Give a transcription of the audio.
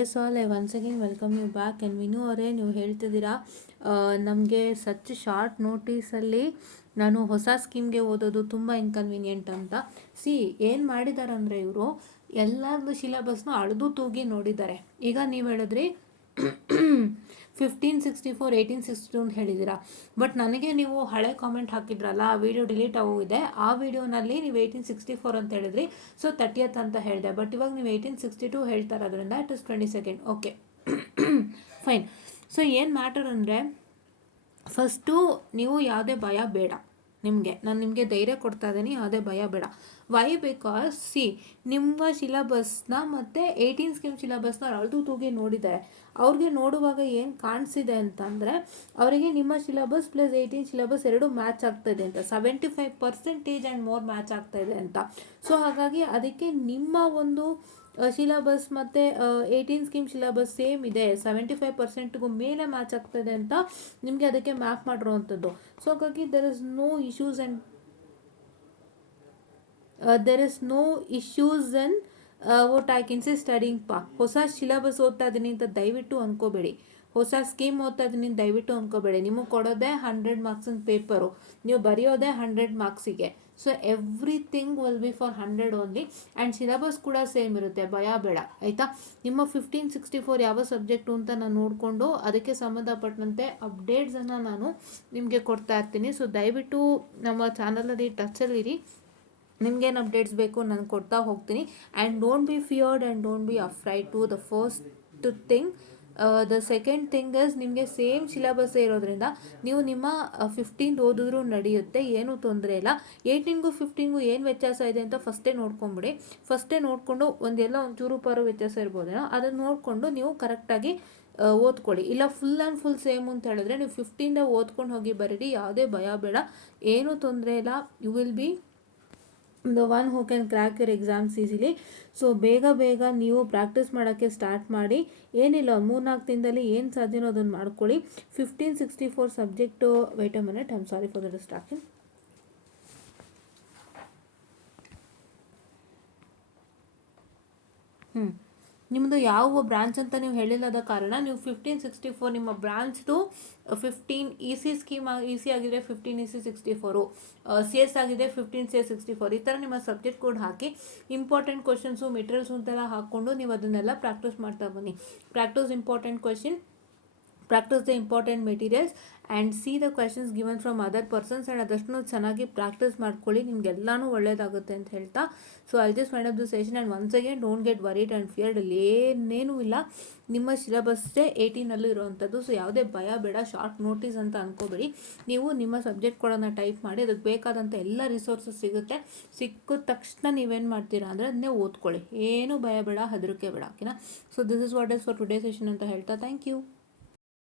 S all I once again welcome you back. And Vinu ಅವರೇ, ನೀವು ಹೇಳ್ತಿದ್ದೀರಾ ನಮಗೆ ಸಚ್ ಶಾರ್ಟ್ ನೋಟಿಸಲ್ಲಿ ನಾನು ಹೊಸ ಸ್ಕೀಮ್ಗೆ ಓದೋದು ತುಂಬ ಇನ್ಕನ್ವೀನಿಯೆಂಟ್ ಅಂತ. ಏನು ಮಾಡಿದ್ದಾರೆ ಅಂದರೆ ಇವರು ಎಲ್ಲರದ್ದು ಸಿಲೆಬಸ್ನ ಅಳೆದು ತೂಗಿ ನೋಡಿದ್ದಾರೆ. ಈಗ ನೀವು ಹೇಳಿದ್ರಿ 1564 1862 ಅಂತ ಹೇಳಿದ್ದೀರಾ. ಬಟ್ ನನಗೆ ನೀವು ಹಳೆ ಕಾಮೆಂಟ್ ಹಾಕಿದ್ರಲ್ಲ, ಆ ವಿಡಿಯೋ ಡಿಲೀಟ್ ಆಗೋಗಿದೆ. ಆ ವಿಡಿಯೋನಲ್ಲಿ ನೀವು 1864 ಅಂತ ಹೇಳಿದ್ರಿ, ಸೊ 30th ಅಂತ ಹೇಳಿದೆ. ಬಟ್ ಇವಾಗ ನೀವು 1862 ಹೇಳ್ತಾ ಇರೋದ್ರಿಂದ it is 22nd. Okay, fine. So ಏನು ಮ್ಯಾಟರ್ ಅಂದರೆ, ಫಸ್ಟು ನೀವು ಯಾವುದೇ ಭಯ ಬೇಡ. ನಾನು ನಿಮಗೆ ಧೈರ್ಯ ಕೊಡ್ತಾ ಇದ್ದೀನಿ, ಯಾವುದೇ ಭಯ ಬೇಡ. ವೈ? ಬಿಕಾಸ್ ನಿಮ್ಮ ಸಿಲಬಸ್ನ ಮತ್ತು 18 ಸ್ಕೀಮ್ ಸಿಲಬಸ್ನ ಅಳೆದು ತೂಗಿ ನೋಡಿದ್ದಾರೆ. ಅವ್ರಿಗೆ ನೋಡುವಾಗ ಏನು ಕಾಣಿಸಿದೆ ಅಂತಂದರೆ, ಅವರಿಗೆ ನಿಮ್ಮ ಸಿಲಬಸ್ ಪ್ಲಸ್ 18 ಸಿಲಬಸ್ ಎರಡೂ ಮ್ಯಾಚ್ ಆಗ್ತಾಯಿದೆ ಅಂತ, 75% ಆ್ಯಂಡ್ ಮೋರ್ ಮ್ಯಾಚ್ ಆಗ್ತಾಯಿದೆ ಅಂತ. ಸೊ ಹಾಗಾಗಿ ಅದಕ್ಕೆ ನಿಮ್ಮ ಒಂದು ಸಿಲಬಸ್ ಮತ್ತು 18 ಸ್ಕೀಮ್ ಸಿಲಬಸ್ ಸೇಮ್ ಇದೆ, 75%ಗೂ ಮೇಲೆ ಮ್ಯಾಚ್ ಆಗ್ತಾಯಿದೆ ಅಂತ ನಿಮಗೆ ಅದಕ್ಕೆ ಮ್ಯಾಪ್ ಮಾಡಿರೋವಂಥದ್ದು. ಸೊ ಹಾಗಾಗಿ there is no issues and what I can say studying ಹೊಸ ಸಿಲಬಸ್ ಓದ್ತಾ ಇದ್ದೀನಿ ಅಂತ ದಯವಿಟ್ಟು ಅಂದ್ಕೋಬೇಡಿ. ಹೊಸ ಸ್ಕೀಮ್ ಓದ್ತಾ ಇದ್ದೀನಿ ದಯವಿಟ್ಟು ಅಂದ್ಕೋಬೇಡಿ. ನಿಮಗೆ ಕೊಡೋದೇ 100 ಮಾರ್ಕ್ಸಿನ ಪೇಪರು, ನೀವು ಬರೆಯೋದೇ 100 ಮಾರ್ಕ್ಸಿಗೆ. So everything will be for 100 only. And syllabus ಕೂಡ ಸೇಮ್ ಇರುತ್ತೆ, ಭಯ ಬೇಡ, ಆಯಿತಾ? ನಿಮ್ಮ 1564 ಯಾವ ಸಬ್ಜೆಕ್ಟು ಅಂತ ನಾನು ನೋಡಿಕೊಂಡು ಅದಕ್ಕೆ ಸಂಬಂಧಪಟ್ಟಂತೆ ಅಪ್ಡೇಟ್ಸನ್ನು ನಾನು ನಿಮಗೆ ಕೊಡ್ತಾ ಇರ್ತೀನಿ. ಸೊ ದಯವಿಟ್ಟು ನಮ್ಮ ಚಾನಲಲ್ಲಿ ಟಚಲ್ಲಿರಿ. ನಿಮ್ಗೇನು ಅಪ್ಡೇಟ್ಸ್ ಬೇಕು ನಾನು ಕೊಡ್ತಾ ಹೋಗ್ತೀನಿ. And don't be feared and don't be afraid to the first thing. The second thing is, ನಿಮಗೆ ಸೇಮ್ ಸಿಲಬಸ್ಸೇ ಇರೋದ್ರಿಂದ ನೀವು ನಿಮ್ಮ 15 ಓದಿದ್ರೂ ನಡೆಯುತ್ತೆ, ಏನೂ ತೊಂದರೆ ಇಲ್ಲ. 18ಗೂ 15ಗೂ ಏನು ವ್ಯತ್ಯಾಸ ಇದೆ ಅಂತ ಫಸ್ಟೇ ನೋಡ್ಕೊಂಬಿಡಿ. ಫಸ್ಟೇ ನೋಡಿಕೊಂಡು ಒಂಚೂರು ಪಾರು ವ್ಯತ್ಯಾಸ ಇರ್ಬೋದೇನೋ, ಅದನ್ನು ನೋಡಿಕೊಂಡು ನೀವು ಕರೆಕ್ಟಾಗಿ ಓದ್ಕೊಳ್ಳಿ. ಇಲ್ಲ ಫುಲ್ ಆ್ಯಂಡ್ ಫುಲ್ ಸೇಮ್ ಅಂತ ಹೇಳಿದ್ರೆ ನೀವು 15 ಓದ್ಕೊಂಡು ಹೋಗಿ ಬರೀರಿ, ಯಾವುದೇ ಭಯ ಬೇಡ, ಏನೂ ತೊಂದರೆ ಇಲ್ಲ. You will be the one who can crack your exams easily. So ಬೇಗ ನೀವು ಪ್ರಾಕ್ಟೀಸ್ ಮಾಡೋಕ್ಕೆ ಸ್ಟಾರ್ಟ್ ಮಾಡಿ. ಏನಿಲ್ಲ, 3-4 ದಿನದಲ್ಲಿ ಏನು ಸಾಧ್ಯನೋ ಅದನ್ನು ಮಾಡ್ಕೊಳ್ಳಿ. 1564 subject. Wait a minute, I am sorry for the distraction. ನಿಮ್ಮದು ಯಾವ ಬ್ರಾಂಚ್ ಅಂತ ನೀವು ಹೇಳಿಲ್ಲದ ಕಾರಣ ನೀವು 1564 ನಿಮ್ಮ ಬ್ರಾಂಚ್ದು 15 EC ಸ್ಕೀಮ್ EC ಆಗಿದೆ, 15 EC 64, CS ಆಗಿದೆ 15 CS 64. ಈ ಥರ ನಿಮ್ಮ ಸಬ್ಜೆಕ್ಟ್ ಕೋಡ್ ಹಾಕಿ ಇಂಪಾರ್ಟೆಂಟ್ ಕ್ವಶನ್ಸು ಮೆಟೀರಿಯಲ್ಸು ಅಂತೆಲ್ಲ ಹಾಕ್ಕೊಂಡು ನೀವು ಅದನ್ನೆಲ್ಲ ಪ್ರಾಕ್ಟೀಸ್ ಮಾಡ್ತಾ ಬನ್ನಿ. Practice important question, practice the important materials and C the questions given from other persons. And ಅದಷ್ಟು ಚೆನ್ನಾಗಿ ಪ್ರಾಕ್ಟೀಸ್ ಮಾಡ್ಕೊಳ್ಳಿ, ನಿಮಗೆಲ್ಲನೂ ಒಳ್ಳೆಯದಾಗುತ್ತೆ ಅಂತ ಹೇಳ್ತಾ. So I just mind of the session. And once again don't get worried and feared. ಅಲ್ಲಿ ಏನೇನೂ ಇಲ್ಲ, ನಿಮ್ಮ ಸಿಲಬಸ್ಸೇ 18ನಲ್ಲೂ ಇರೋವಂಥದ್ದು. ಸೊ ಯಾವುದೇ ಭಯ ಬೇಡ, ಶಾರ್ಟ್ ನೋಟಿಸ್ ಅಂತ ಅಂದ್ಕೋಬೇಡಿ. ನೀವು ನಿಮ್ಮ ಸಬ್ಜೆಕ್ಟ್ಗಳನ್ನು ಟೈಪ್ ಮಾಡಿ, ಅದಕ್ಕೆ ಬೇಕಾದಂಥ ಎಲ್ಲ ರಿಸೋರ್ಸಸ್ ಸಿಗುತ್ತೆ. ಸಿಕ್ಕಿದ ತಕ್ಷಣ ನೀವೇನು ಮಾಡ್ತೀರಾ ಅಂದರೆ ಅದನ್ನೇ ಓದ್ಕೊಳ್ಳಿ, ಏನೂ ಭಯ ಬೇಡ, ಹೆದರಿಕೆ ಬೇಡ, ಓಕೆನಾ? So this is what is for today session ಅಂತ ಹೇಳ್ತಾ ಥ್ಯಾಂಕ್ ಯು.